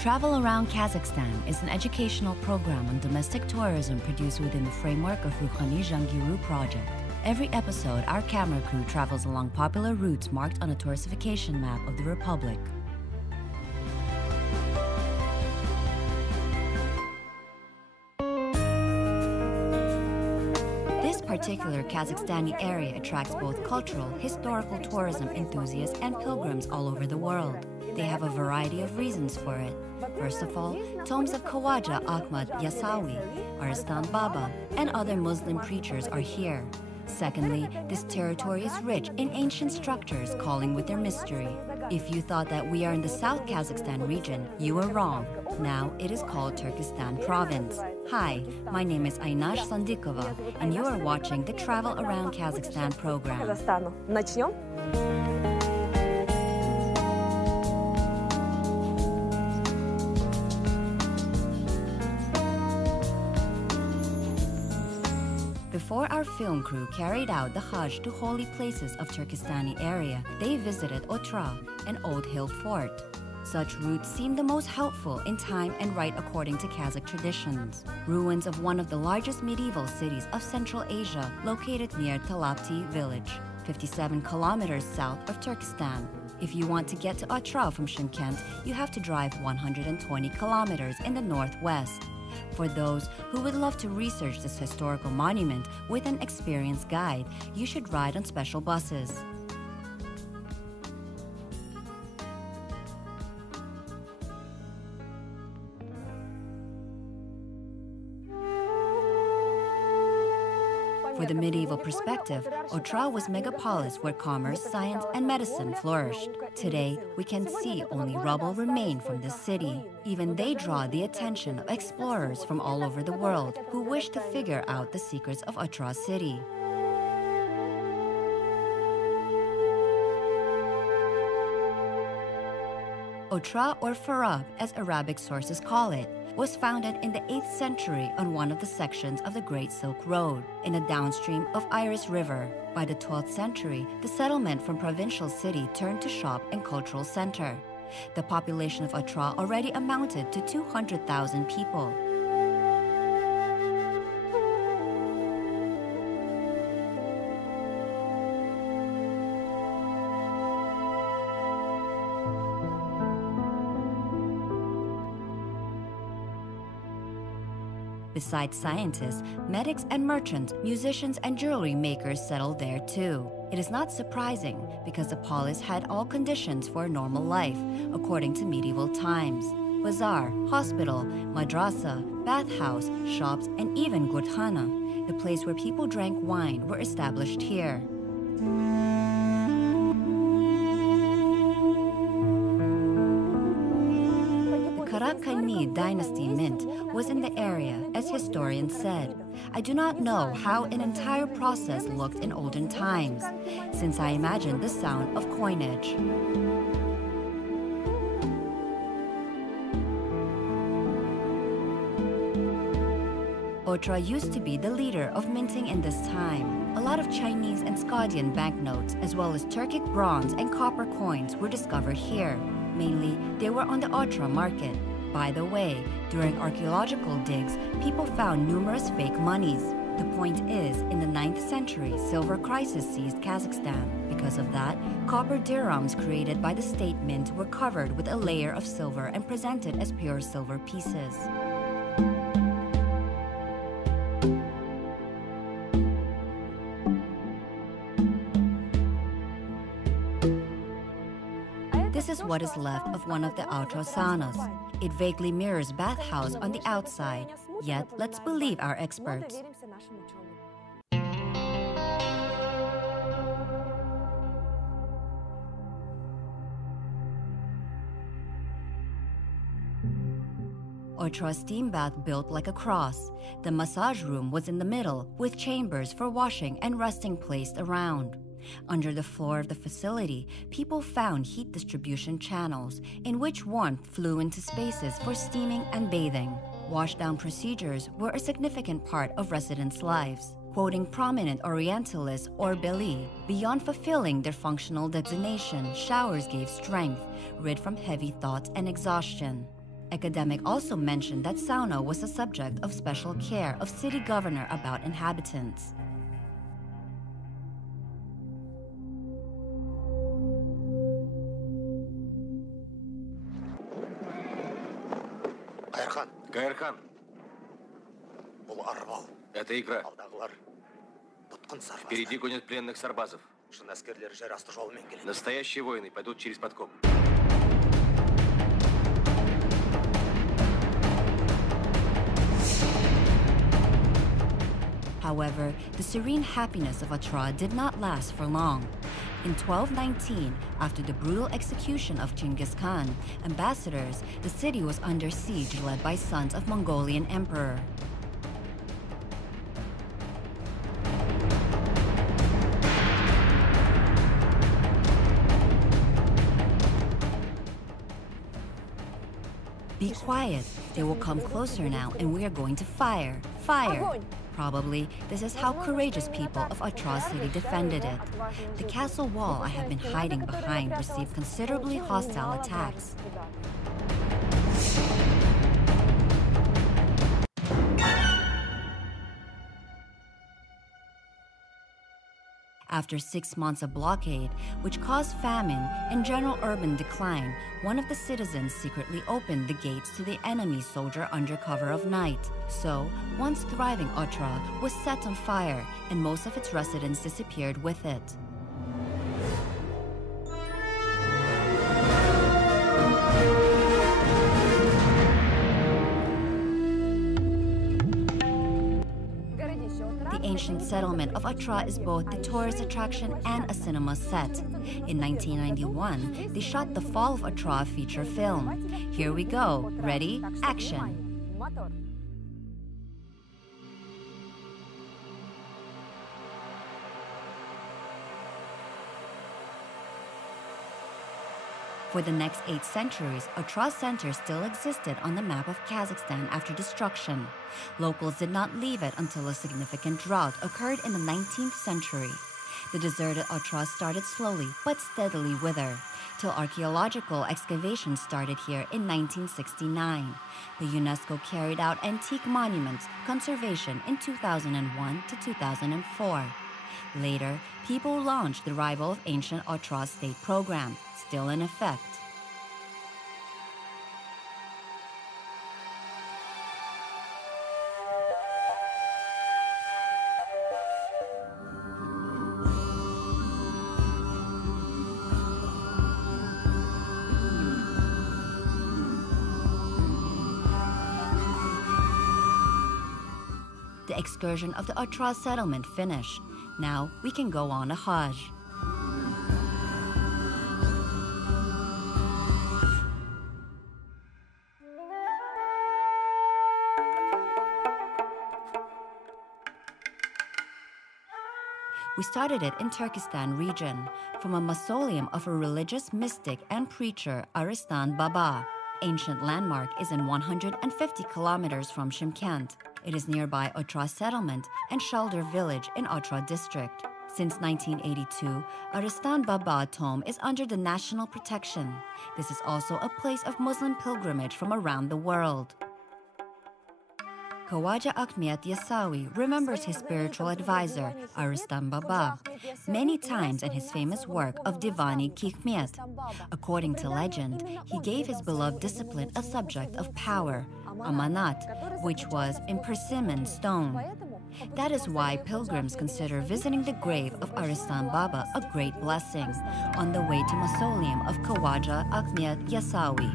Travel Around Kazakhstan is an educational program on domestic tourism produced within the framework of Ruhani Jangiru project. Every episode, our camera crew travels along popular routes marked on a touristification map of the Republic. This particular Kazakhstani area attracts both cultural, historical tourism enthusiasts and pilgrims all over the world. They have a variety of reasons for it. First of all, tombs of Khawaja Ahmad Yasawi, Arslan Baba, and other Muslim preachers are here. Secondly, this territory is rich in ancient structures calling with their mystery. If you thought that we are in the South Kazakhstan region, you were wrong. Now it is called Turkestan province. Hi, my name is Aynash Sandikova, and you are watching the Travel Around Kazakhstan program. Начнем? Before our film crew carried out the Hajj to holy places of Turkestani area, they visited Otra, an old hill fort. Such routes seem the most helpful in time and right according to Kazakh traditions. Ruins of one of the largest medieval cities of Central Asia, located near Talapti village, 57 kilometers south of Turkestan. If you want to get to Otra from Shymkent, you have to drive 120 kilometers in the northwest. For those who would love to research this historical monument with an experienced guide, you should ride on special buses. For the medieval perspective, Otra was megapolis where commerce, science, and medicine flourished. Today, we can see only rubble remain from this city. Even they draw the attention of explorers from all over the world who wish to figure out the secrets of Otra city. Otra, or Farab as Arabic sources call it, was founded in the 8th century on one of the sections of the Great Silk Road, in the downstream of Iris River. By the 12th century, the settlement from provincial city turned to shop and cultural center. The population of Otra already amounted to 200,000 people. Besides scientists, medics and merchants, musicians and jewelry makers settled there too. It is not surprising because the polis had all conditions for a normal life, according to medieval times. Bazaar, hospital, madrasa, bathhouse, shops, and even gurkhana, the place where people drank wine, were established here. Karakani dynasty mint was in the area, as historians said. I do not know how an entire process looked in olden times, since I imagine the sound of coinage. Otra used to be the leader of minting in this time. A lot of Chinese and Scottian banknotes, as well as Turkic bronze and copper coins, were discovered here. Mainly, they were on the Otra market. By the way, during archaeological digs, people found numerous fake monies. The point is, in the 9th century, silver crisis seized Kazakhstan. Because of that, copper dirhams created by the state mint were covered with a layer of silver and presented as pure silver pieces. This is what is left of one of the outrosanas. It vaguely mirrors bathhouse on the outside. Yet, let's believe our experts. Otra steam bath built like a cross. The massage room was in the middle, with chambers for washing and resting placed around. Under the floor of the facility, people found heat distribution channels, in which warmth flew into spaces for steaming and bathing. Washdown procedures were a significant part of residents' lives. Quoting prominent Orientalists or Beli, beyond fulfilling their functional designation, showers gave strength, rid from heavy thoughts and exhaustion. Academic also mentioned that sauna was a subject of special care of city governor about inhabitants. Каирхан, это игра. Впереди гонят пленных сарбазов. Настоящие воины пойдут через подкоп. However, the serene happiness of Otrar did not last for long. In 1219, after the brutal execution of Genghis Khan, ambassadors, the city was under siege led by sons of Mongolian emperor. Be quiet. They will come closer now and we are going to fire. Fire! Probably, this is how courageous people of Otrar city defended it. The castle wall I have been hiding behind received considerably hostile attacks. After 6 months of blockade, which caused famine and general urban decline, one of the citizens secretly opened the gates to the enemy soldier under cover of night. So, once thriving Otrar was set on fire, and most of its residents disappeared with it. The ancient settlement of Otrar is both the tourist attraction and a cinema set. In 1991, they shot the Fall of Otrar feature film. Here we go. Ready? Action! For the next 8 centuries, Otrar Center still existed on the map of Kazakhstan after destruction. Locals did not leave it until a significant drought occurred in the 19th century. The deserted Otrar started slowly but steadily wither, till archaeological excavations started here in 1969. The UNESCO carried out antique monuments conservation in 2001 to 2004. Later, people launched the Rival of Ancient Otrar State program, still in effect. The excursion of the Otrar settlement finished. Now we can go on a Hajj. We started it in Turkestan region, from a mausoleum of a religious mystic and preacher, Aristan Baba. Ancient landmark is in 150 kilometers from Shymkent. It is nearby Otrar settlement and Shelder village in Otrar district. Since 1982, Aristan Baba tomb is under the national protection. This is also a place of Muslim pilgrimage from around the world. Khawaja Ahmad Yasawi remembers his spiritual advisor, Aristan Baba, many times in his famous work of Divani Hikmet. According to legend, he gave his beloved discipline a subject of power, amanat, which was in persimmon stone. That is why pilgrims consider visiting the grave of Aristan Baba a great blessing, on the way to mausoleum of Khawaja Ahmad Yasawi.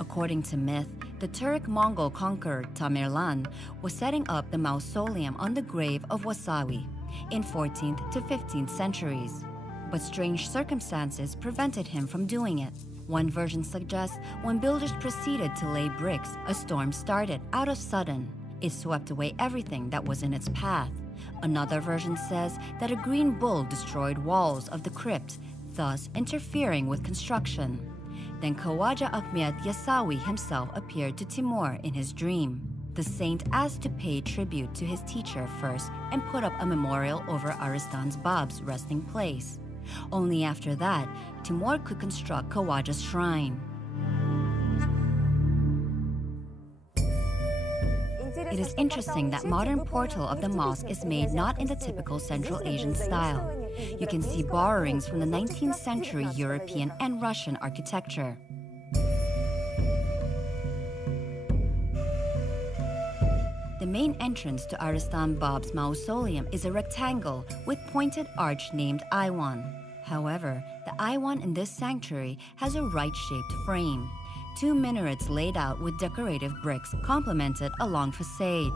According to myth, the Turk-Mongol conqueror Tamerlan was setting up the mausoleum on the grave of Wasawi in 14th to 15th centuries. But strange circumstances prevented him from doing it. One version suggests when builders proceeded to lay bricks, a storm started out of sudden. It swept away everything that was in its path. Another version says that a green bull destroyed walls of the crypt, thus interfering with construction. Then Khawaja Ahmad Yasawi himself appeared to Timur in his dream. The saint asked to pay tribute to his teacher first and put up a memorial over Aristan's Bab's resting place. Only after that, Timur could construct Khawaja's shrine. It is interesting that modern portal of the mosque is made not in the typical Central Asian style. You can see borrowings from the 19th century European and Russian architecture. The main entrance to Arslan Bab's mausoleum is a rectangle with pointed arch named Aywan. However, the Aywan in this sanctuary has a right-shaped frame. 2 minarets laid out with decorative bricks complemented a long facade.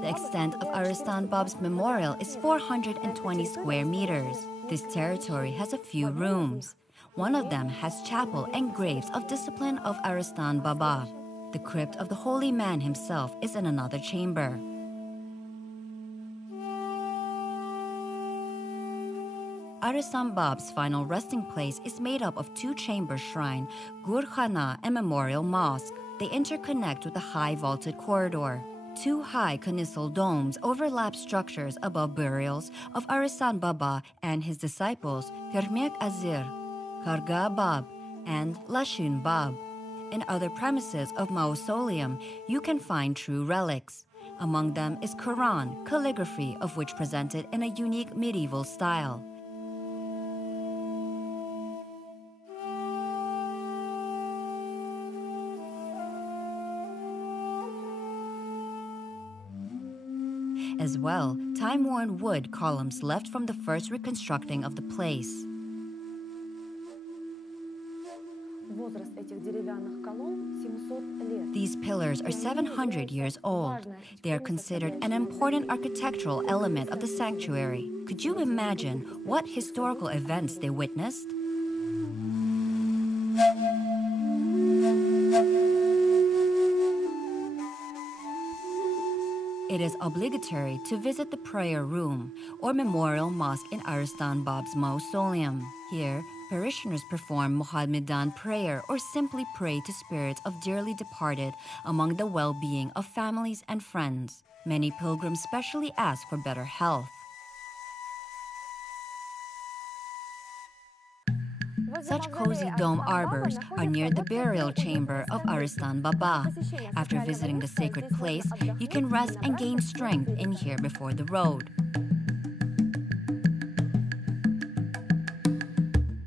The extent of Arslan Bab's memorial is 420 square meters. This territory has a few rooms. One of them has chapel and graves of discipline of Arslan Baba. The crypt of the holy man himself is in another chamber. Arslan Bab's final resting place is made up of 2-chamber shrine, Gurkhana and Memorial Mosque. They interconnect with a high vaulted corridor. 2 high conical domes overlap structures above burials of Arslan Baba and his disciples, Kermek Azir, Karga Bab, and Lashun Bab. In other premises of mausoleum, you can find true relics. Among them is Quran, calligraphy of which presented in a unique medieval style. As well, time-worn wood columns left from the first reconstructing of the place. These pillars are 700 years old. They are considered an important architectural element of the sanctuary. Could you imagine what historical events they witnessed? It is obligatory to visit the prayer room or memorial mosque in Arslan Bab's mausoleum. Here, parishioners perform Mohammedan prayer or simply pray to spirits of dearly departed among the well-being of families and friends. Many pilgrims specially ask for better health. Such cozy dome arbors are near the burial chamber of Arslan Baba. After visiting the sacred place, you can rest and gain strength in here before the road.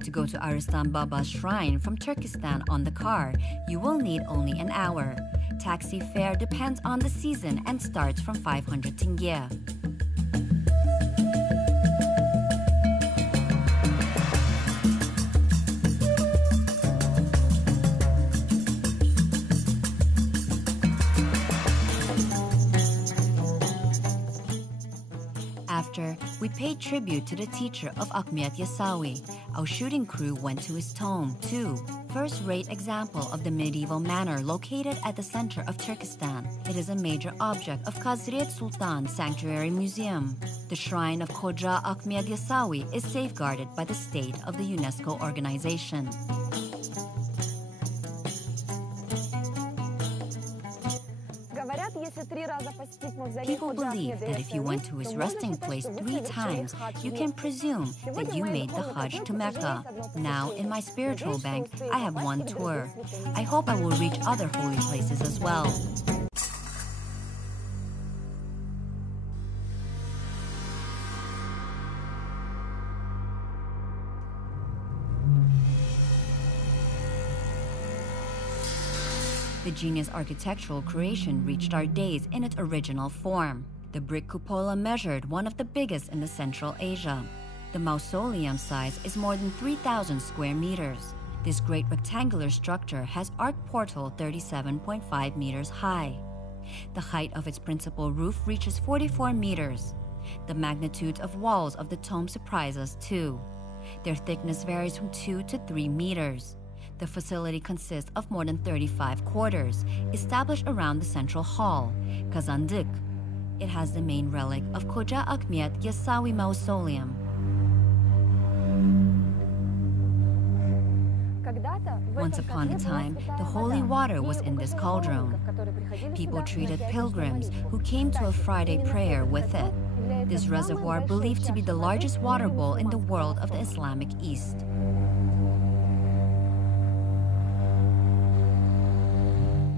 To go to Arslan Baba's shrine from Turkestan on the car, you will need only an hour. Taxi fare depends on the season and starts from 500 tenge. After, we paid tribute to the teacher of Ahmet Yasawi. Our shooting crew went to his tomb, too. First-rate example of the medieval manor located at the center of Turkestan. It is a major object of Khazret Sultan Sanctuary Museum. The shrine of Khoja Ahmet Yasawi is safeguarded by the state of the UNESCO organization. People believe that if you went to his resting place 3 times, you can presume that you made the Hajj to Mecca. Now, in my spiritual bank, I have 1 tour. I hope I will reach other holy places as well. The genius architectural creation reached our days in its original form. The brick cupola measured one of the biggest in the Central Asia. The mausoleum size is more than 3,000 square meters. This great rectangular structure has arch portal 37.5 meters high. The height of its principal roof reaches 44 meters. The magnitudes of walls of the tomb surprise us too. Their thickness varies from 2 to 3 meters. The facility consists of more than 35 quarters, established around the central hall, Kazandık. It has the main relic of Khoja Ahmet Yasawi Mausoleum. Once upon a time, the holy water was in this cauldron. People treated pilgrims who came to a Friday prayer with it. This reservoir believed to be the largest water bowl in the world of the Islamic East.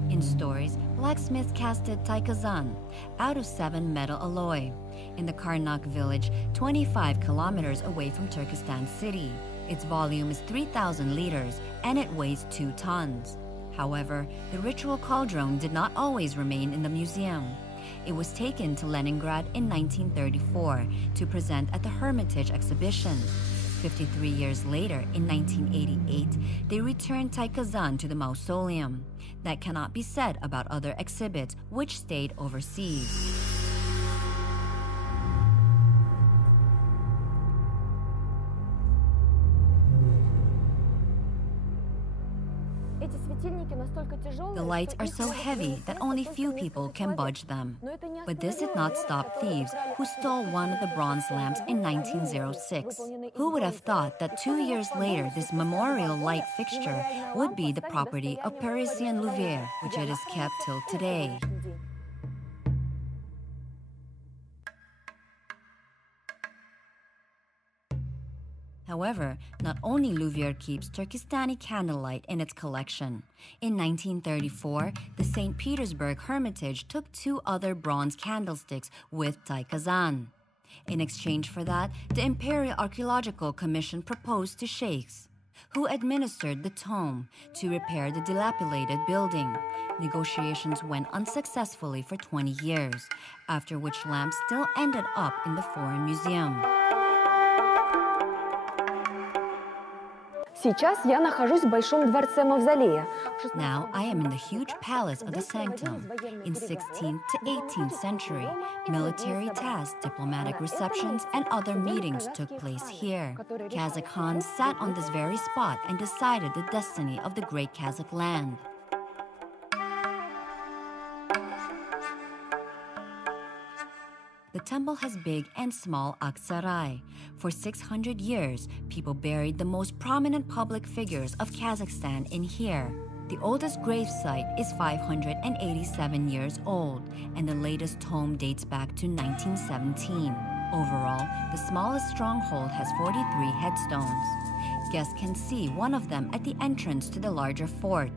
In stories, blacksmiths casted Taikazan out of 7 metal alloy in the Karnak village, 25 kilometers away from Turkestan city. Its volume is 3,000 liters and it weighs 2 tons. However, the ritual cauldron did not always remain in the museum. It was taken to Leningrad in 1934 to present at the Hermitage exhibition. 53 years later, in 1988, they returned Taikazan to the mausoleum. That cannot be said about other exhibits which stayed overseas. The lights are so heavy that only few people can budge them. But this did not stop thieves who stole one of the bronze lamps in 1906. Who would have thought that 2 years later this memorial light fixture would be the property of Parisian Louvre, which it is kept till today. However, not only Louvre keeps Turkestani candlelight in its collection. In 1934, the St. Petersburg Hermitage took 2 other bronze candlesticks with Taikazan. In exchange for that, the Imperial Archaeological Commission proposed to sheikhs, who administered the tomb, to repair the dilapidated building. Negotiations went unsuccessfully for 20 years, after which lamps still ended up in the Foreign Museum. Сейчас я нахожусь в Большом дворце-мавзолее. Now I am in the huge palace of the Sanctum. In 16th to 18th century, military tasks, diplomatic receptions, and other meetings took place here. Kazakh Khans sat on this very spot and decided the destiny of the great Kazakh land. The temple has big and small aksaray. For 600 years, people buried the most prominent public figures of Kazakhstan in here. The oldest grave site is 587 years old, and the latest tomb dates back to 1917. Overall, the smallest stronghold has 43 headstones. Guests can see one of them at the entrance to the larger fort.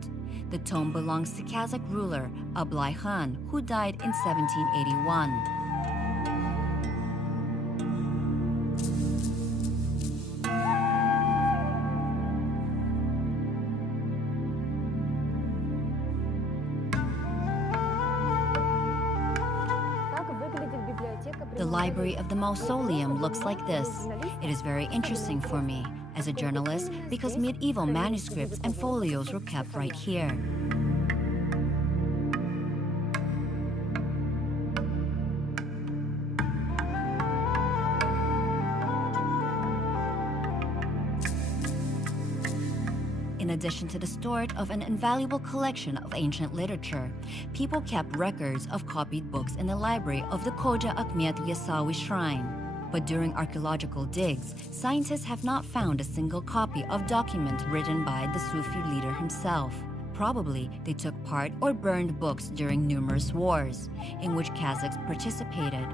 The tomb belongs to Kazakh ruler Ablai Khan, who died in 1781. The library of the mausoleum looks like this. It is very interesting for me as a journalist because medieval manuscripts and folios were kept right here. In addition to the storage of an invaluable collection of ancient literature, people kept records of copied books in the library of the Koja Akhmet Yasawi Shrine. But during archaeological digs, scientists have not found a single copy of documents written by the Sufi leader himself. Probably they took part or burned books during numerous wars, in which Kazakhs participated.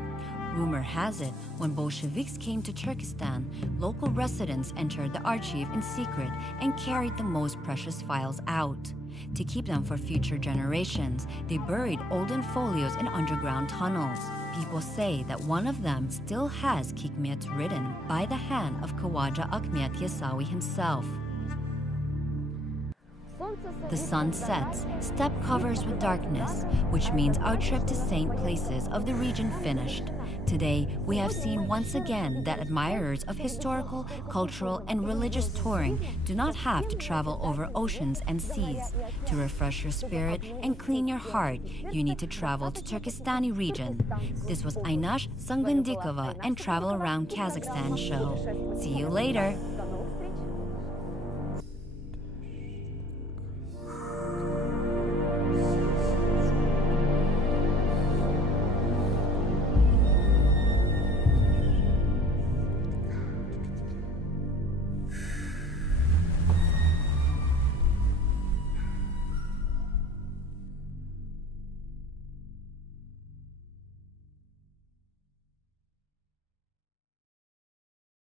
Rumor has it, when Bolsheviks came to Turkestan, local residents entered the archive in secret and carried the most precious files out. To keep them for future generations, they buried olden folios in underground tunnels. People say that one of them still has Hikmet written by the hand of Khawaja Akhmet Yasawi himself. The sun sets, steppe covers with darkness, which means our trip to saint places of the region finished. Today, we have seen once again that admirers of historical, cultural, and religious touring do not have to travel over oceans and seas. To refresh your spirit and clean your heart, you need to travel to Turkestani region. This was Aynash Sangundikova and Travel Around Kazakhstan show. See you later!